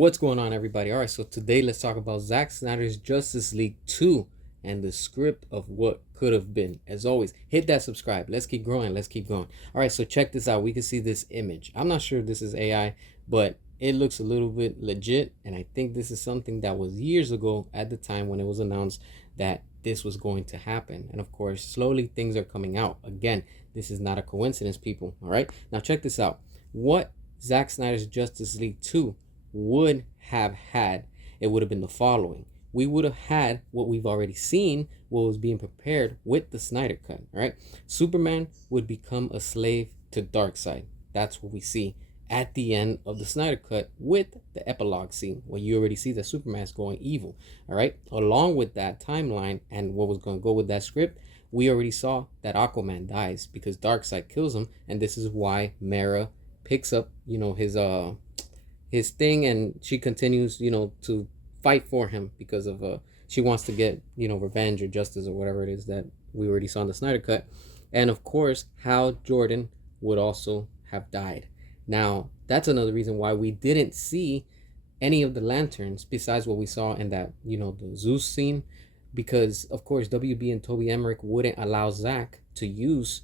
What's going on, everybody? All right, so today let's talk about Zack Snyder's Justice League 2 and the script of what could have been. As always, hit that subscribe. Let's keep growing. Let's keep going. All right, so check this out. We can see this image. I'm not sure if this is AI, but it looks a little bit legit, and I think this is something that was years ago at the time when it was announced that this was going to happen. And of course, slowly things are coming out. Again, this is not a coincidence, people. All right, now check this out. What Zack Snyder's Justice League 2 would have had, it would have been the following. We would have had what we've already seen, what was being prepared with the Snyder Cut. All right, Superman would become a slave to Darkseid. That's what we see at the end of the Snyder Cut with the epilogue scene, where you already see that Superman's going evil. All right, along with that timeline and what was going to go with that script, we already saw that Aquaman dies because Darkseid kills him, and this is why Mara picks up, his thing, and she continues, to fight for him because of she wants to get, revenge or justice or whatever it is that we already saw in the Snyder Cut. And of course, Hal Jordan would also have died. Now, that's another reason why we didn't see any of the lanterns besides what we saw in that, the Zeus scene, because of course WB and Toby Emmerich wouldn't allow Zack to use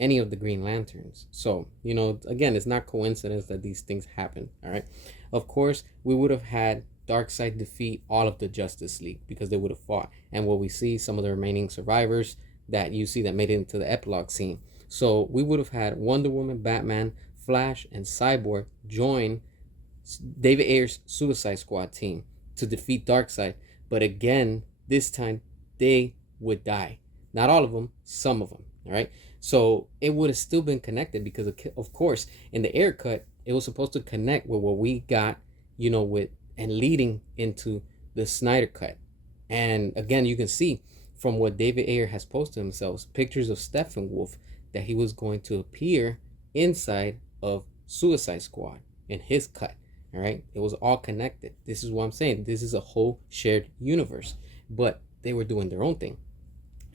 any of the Green Lanterns. So, again, it's not coincidence that these things happen. All right, of course we would have had Darkseid defeat all of the Justice League because they would have fought, and what we see, some of the remaining survivors that you see that made it into the epilogue scene. So we would have had Wonder Woman, Batman, Flash, and Cyborg join David Ayer's Suicide Squad team to defeat Darkseid, but again, this time they would die. Not all of them, some of them. All right, so it would have still been connected because of course in the Ayer cut it was supposed to connect with what we got, with and leading into the Snyder Cut. And again, you can see from what David Ayer has posted himself pictures of Steppenwolf that he was going to appear inside of Suicide Squad in his cut. All right, it was all connected. This is what I'm saying. This is a whole shared universe, but they were doing their own thing.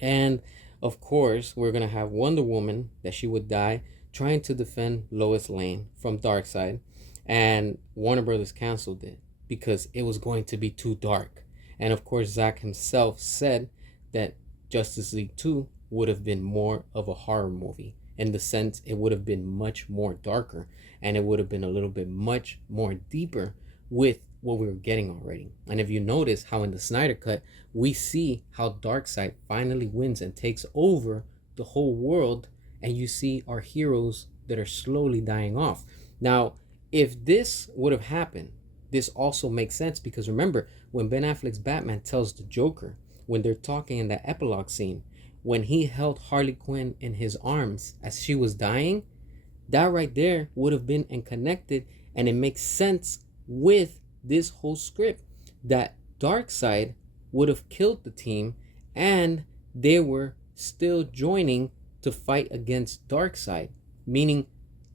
And of course, we're going to have Wonder Woman, that she would die trying to defend Lois Lane from Darkseid. And Warner Brothers canceled it because it was going to be too dark. And of course, Zack himself said that Justice League 2 would have been more of a horror movie, in the sense it would have been much more darker, and it would have been a little bit much more deeper with what we were getting already. And if you notice how in the Snyder Cut we see how Darkseid finally wins and takes over the whole world, and you see our heroes that are slowly dying off. Now, if this would have happened, this also makes sense, because remember when Ben Affleck's Batman tells the Joker, when they're talking in that epilogue scene, when he held Harley Quinn in his arms as she was dying, that right there would have been and connected, and it makes sense with this whole script that Darkseid would have killed the team and they were still joining to fight against Darkseid, meaning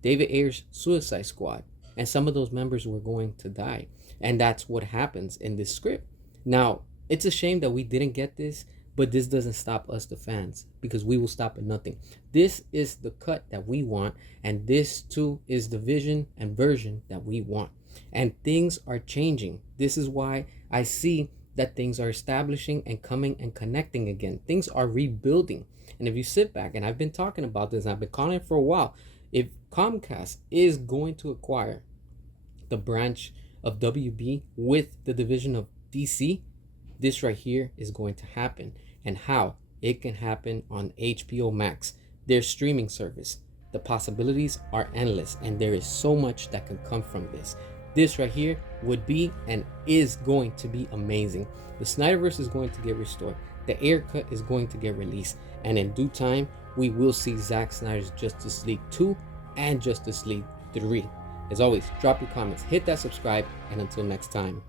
David Ayer's Suicide Squad, and some of those members were going to die. And that's what happens in this script. Now, it's a shame that we didn't get this, but this doesn't stop us, the fans, because we will stop at nothing. This is the cut that we want, and this too is the vision and version that we want. And things are changing. This is why I see that things are establishing and coming and connecting again. Things are rebuilding. And if you sit back, and I've been talking about this, and I've been calling it for a while, if Comcast is going to acquire the branch of WB with the division of DC, this right here is going to happen. And how? It can happen on HBO Max, their streaming service. The possibilities are endless, and there is so much that can come from this. This right here would be and is going to be amazing. The Snyderverse is going to get restored. The Ayer cut is going to get released. And in due time, we will see Zack Snyder's Justice League 2 and Justice League 3. As always, drop your comments, hit that subscribe, and until next time.